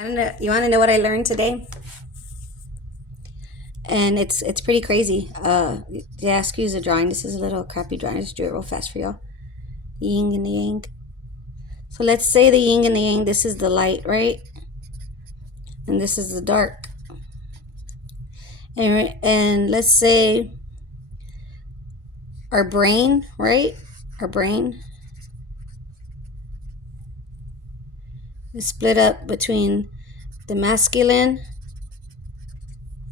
You want to know what I learned today? And it's pretty crazy. Yeah, excuse the drawing. This is a little crappy drawing. I just do it real fast for y'all. The yin and the yang. So let's say the yin and the yang. This is the light, right? And this is the dark. And let's say our brain, right? Our brain is split up between the masculine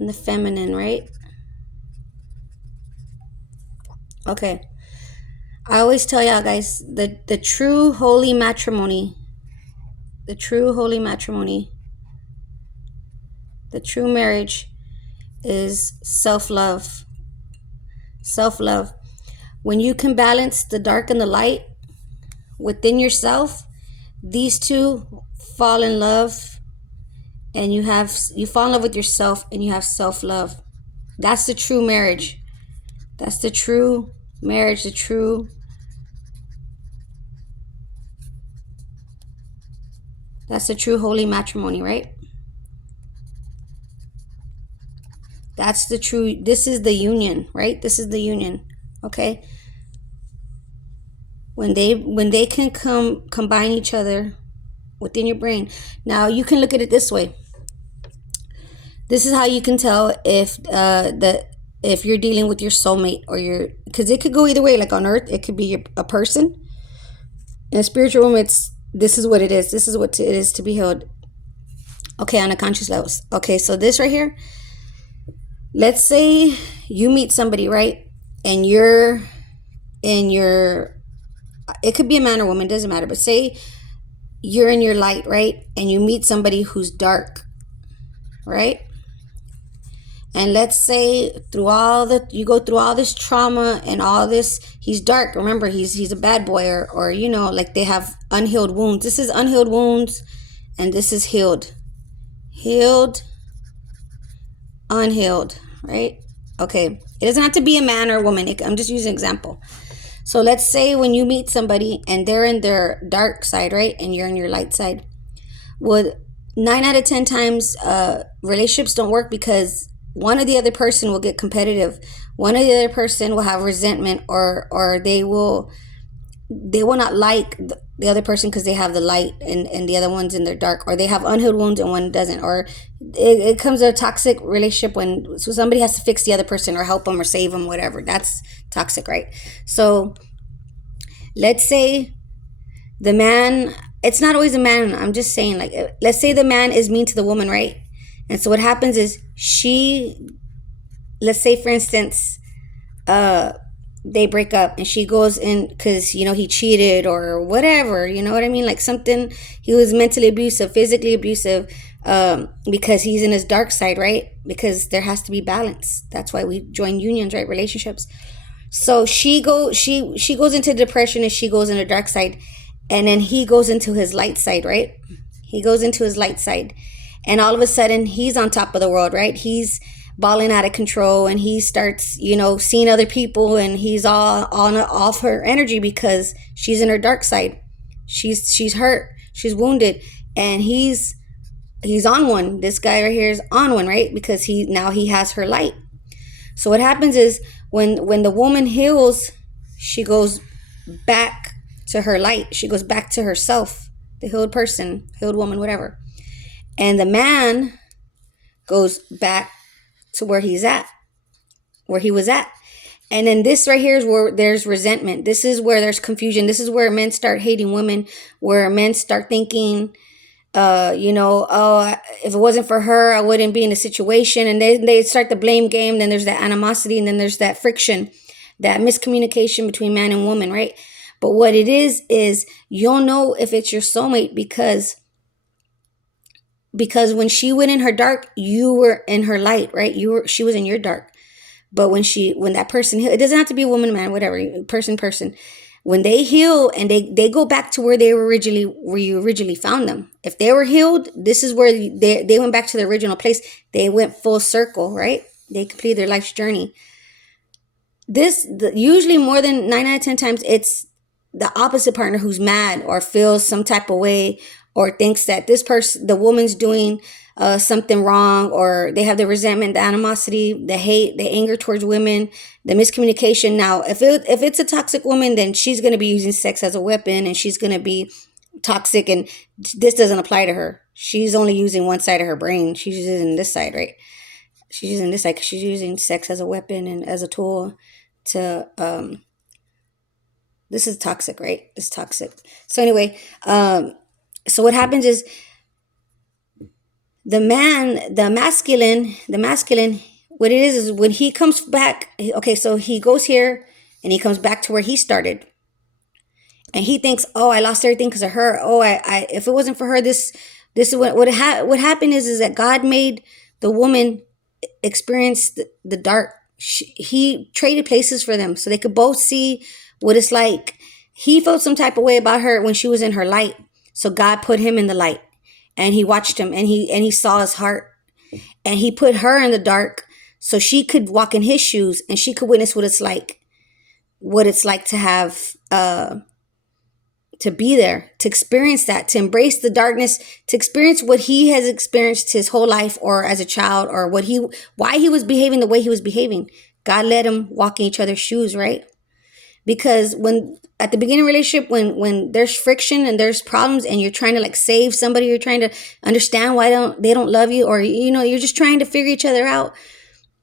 and the feminine, right? Okay. I always tell y'all guys the true holy matrimony, the true holy matrimony, the true marriage is self-love. Self-love. When you can balance the dark and the light within yourself, these two fall in love, and you fall in love with yourself, and you have self-love. That's the true marriage. That's the true marriage, that's the true holy matrimony, right? That's the true, this is the union, right? This is the union, okay? When they can combine each other within your brain. Now you can look at it this way. This is how you can tell if you're dealing with your soulmate or because it could go either way. Like on earth, it could be a person. In a spiritual realm, this is what it is. This is what it is to be held. Okay, on a conscious level. Okay, so this right here. Let's say you meet somebody, right? And you're in your, it could be a man or woman, doesn't matter. But say you're in your light, right? And you meet somebody who's dark, right? And let's say you go through all this trauma and all this, he's dark. Remember, he's a bad boy or like they have unhealed wounds. This is unhealed wounds and this is healed. Healed, unhealed, right? Okay. It doesn't have to be a man or a woman. I'm just using an example. So let's say when you meet somebody and they're in their dark side, right? And you're in your light side. Well, 9 out of 10 times relationships don't work because one or the other person will get competitive. One or the other person will have resentment or they will not like the other person because they have the light and the other one's in their dark, or they have unhealed wounds and one doesn't, or it comes to a toxic relationship so somebody has to fix the other person or help them or save them, whatever. That's toxic, right? So let's say the man, it's not always a man, I'm just saying, like, let's say the man is mean to the woman, right? And so what happens is let's say for instance, they break up and she goes in because, he cheated or whatever, you know what I mean? Like something, he was mentally abusive, physically abusive, because he's in his dark side, right? Because there has to be balance. That's why we join unions, right? Relationships. So she goes into depression and she goes in the dark side, and then he goes into his light side, right? He goes into his light side, and all of a sudden he's on top of the world, right? He's balling out of control, and he starts, seeing other people, and he's all off her energy because she's in her dark side. She's hurt, she's wounded, and he's on one. This guy right here is on one, right? Because he has her light. So what happens is when the woman heals, she goes back to her light. She goes back to herself, the healed person, healed woman, whatever. And the man goes back to where he was at. And then this right here is where there's resentment. This is where there's confusion. This is where men start hating women, where men start thinking, oh, if it wasn't for her, I wouldn't be in a situation. And they start the blame game. Then there's that animosity, and then there's that friction, that miscommunication between man and woman, right? But what it is you'll know if it's your soulmate because when she went in her dark, you were in her light, right? She was in your dark. But when that person, it doesn't have to be a woman, man, whatever, person, when they heal and they go back to where you originally found them. If they were healed, this is where they went back to the original place. They went full circle, right? They completed their life's journey. Usually more than 9 out of 10 times, it's the opposite partner who's mad or feels some type of way or thinks that this person, the woman's doing something wrong, or they have the resentment, the animosity, the hate, the anger towards women, the miscommunication. Now, if it's a toxic woman, then she's going to be using sex as a weapon, and she's going to be toxic, and this doesn't apply to her. She's only using one side of her brain. She's using this side, right? She's using this side 'cause she's using sex as a weapon and as a tool to this is toxic, right? It's toxic. So anyway, so what happens is the man, the masculine, what it is when he comes back, okay, so he goes here and he comes back to where he started. And he thinks, oh, I lost everything because of her. Oh, I if it wasn't for her, this is what happened is that God made the woman experience the dark. He traded places for them so they could both see what it's like. He felt some type of way about her when she was in her light, so God put him in the light, and he watched him, and he saw his heart, and he put her in the dark so she could walk in his shoes and she could witness what it's like to have to be there, to experience that, to embrace the darkness, to experience what he has experienced his whole life, or as a child, or why he was behaving the way he was behaving. God let him walk in each other's shoes, right? Because when at the beginning of a relationship, when there's friction and there's problems, and you're trying to like save somebody, you're trying to understand why they don't love you, or you're just trying to figure each other out.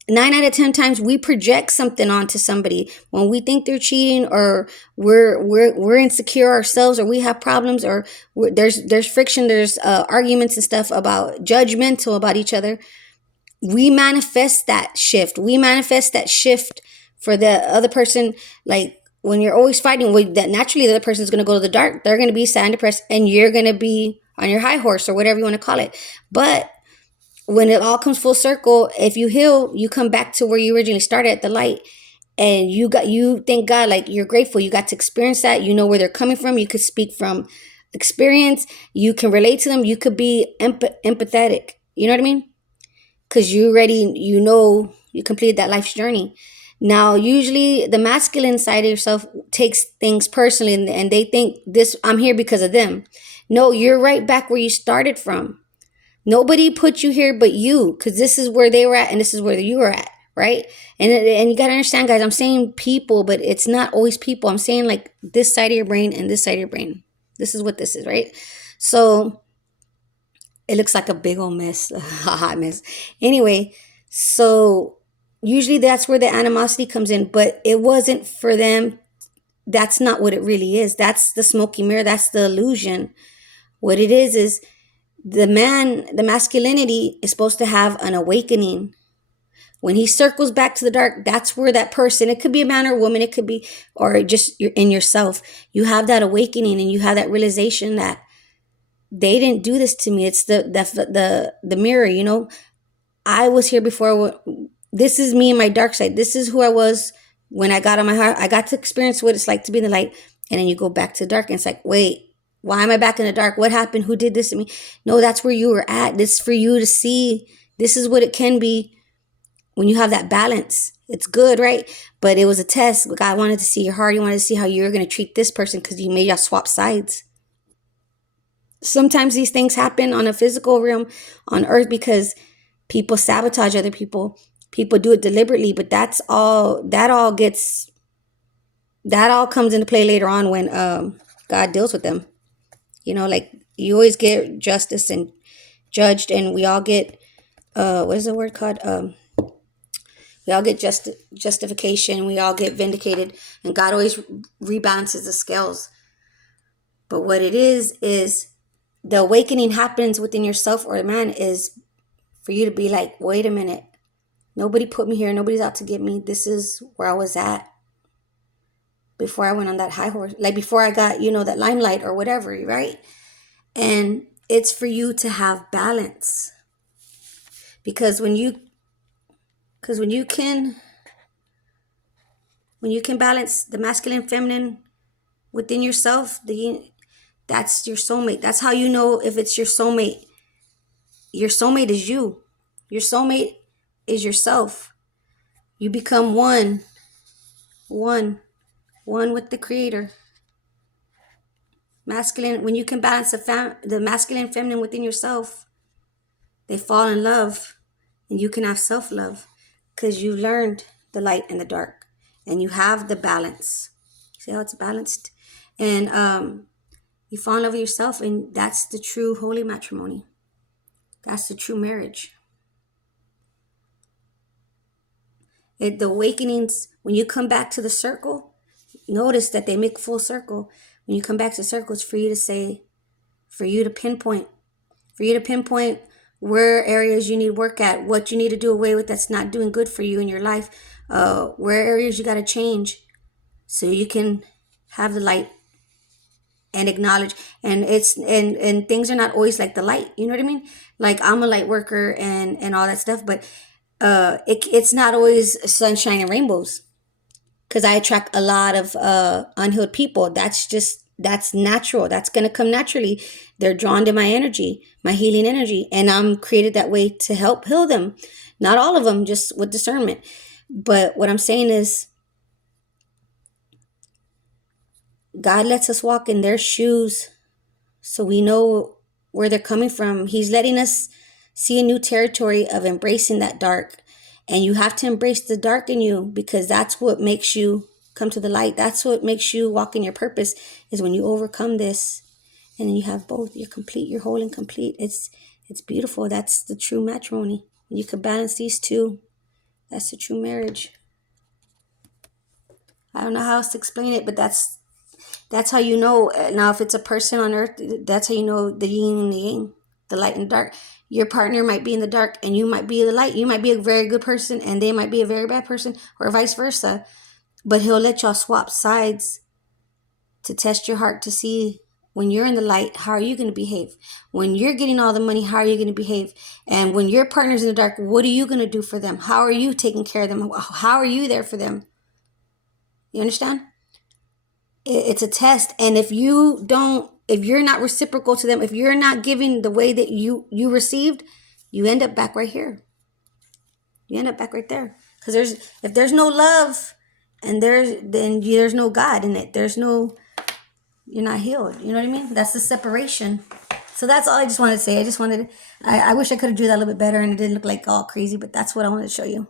9 out of 10 times we project something onto somebody when we think they're cheating, or we're insecure ourselves, or we have problems, or there's friction, there's arguments and stuff about judgmental about each other. We manifest that shift. We manifest that shift for the other person. Like when you're always fighting, that naturally the other person's going to go to the dark. They're going to be sad and depressed, and you're going to be on your high horse, or whatever you want to call it. But when it all comes full circle, if you heal, you come back to where you originally started at the light, and you thank God, like you're grateful you got to experience that. You know where they're coming from. You could speak from experience. You can relate to them. You could be empathetic. You know what I mean? Because you already, you completed that life's journey. Now, usually the masculine side of yourself takes things personally, and they think this, I'm here because of them. No, you're right back where you started from. Nobody put you here but you, because this is where they were at and this is where you were at, right? And you got to understand, guys, I'm saying people, but it's not always people. I'm saying like this side of your brain and this side of your brain. This is what this is, right? So it looks like a big old mess, a hot mess. Anyway, so usually that's where the animosity comes in, but it wasn't for them. That's not what it really is. That's the smoky mirror. That's the illusion. What it is the masculinity is supposed to have an awakening. When he circles back to the dark, that's where that person, it could be a man or a woman, it could be, or just you're in yourself. You have that awakening, and you have that realization that they didn't do this to me. It's the mirror, I was here before. This is me and my dark side. This is who I was when I got on my heart. I got to experience what it's like to be in the light. And then you go back to the dark, and it's like, wait, why am I back in the dark? What happened? Who did this to me? No, that's where you were at. This is for you to see. This is what it can be when you have that balance. It's good, right? But it was a test. God wanted to see your heart. He wanted to see how you're going to treat this person, because you made y'all swap sides. Sometimes these things happen on a physical realm on earth because people sabotage other people. People do it deliberately, but that all comes into play later on when God deals with them. Like you always get justice and judged, and we all get what is the word called? We all get justification. We all get vindicated, and God always rebalances the scales. But what it is the awakening happens within yourself, or a man, is for you to be like, wait a minute, nobody put me here. Nobody's out to get me. This is where I was at before I went on that high horse, like before I got, that limelight or whatever, right? And it's for you to have balance, because when you can balance the masculine, feminine within yourself, that's your soulmate. That's how you know if it's your soulmate. Your soulmate is you. Your soulmate is yourself. You become one with the Creator. Masculine, when you can balance the masculine and feminine within yourself, they fall in love, and you can have self-love because you learned the light and the dark, and you have the balance. See how it's balanced? And you fall in love with yourself, and that's the true holy matrimony. That's the true marriage. The awakenings, when you come back to the circle, notice that they make full circle. When you come back to the circle, it's for you to say, for you to pinpoint, where areas you need work at, what you need to do away with that's not doing good for you in your life, where areas you got to change so you can have the light and acknowledge. And and things are not always like the light, you know what I mean? Like, I'm a light worker and all that stuff, but it's not always sunshine and rainbows, because I attract a lot of unhealed people. That's natural. That's going to come naturally. They're drawn to my energy, my healing energy, and I'm created that way to help heal them. Not all of them, just with discernment. But what I'm saying is, God lets us walk in their shoes so we know where they're coming from. He's letting us see a new territory of embracing that dark. And you have to embrace the dark in you, because that's what makes you come to the light. That's what makes you walk in your purpose, is when you overcome this. And then you have both. You're complete. You're whole and complete. It's beautiful. That's the true matrimony. When you can balance these two, that's the true marriage. I don't know how else to explain it, but that's how you know. Now, if it's a person on earth, that's how you know the yin and the yang, the light and dark. Your partner might be in the dark and you might be the light. You might be a very good person and they might be a very bad person, or vice versa. But he'll let y'all swap sides to test your heart, to see, when you're in the light, how are you going to behave? When you're getting all the money, how are you going to behave? And when your partner's in the dark, what are you going to do for them? How are you taking care of them? How are you there for them? You understand? It's a test. And if you're not reciprocal to them, if you're not giving the way that you received, you end up back right here. You end up back right there. Because if there's no love, and there's no God in it. You're not healed. You know what I mean? That's the separation. So that's all I just wanted to say. I wish I could have drew that a little bit better and it didn't look like all crazy, but that's what I wanted to show you.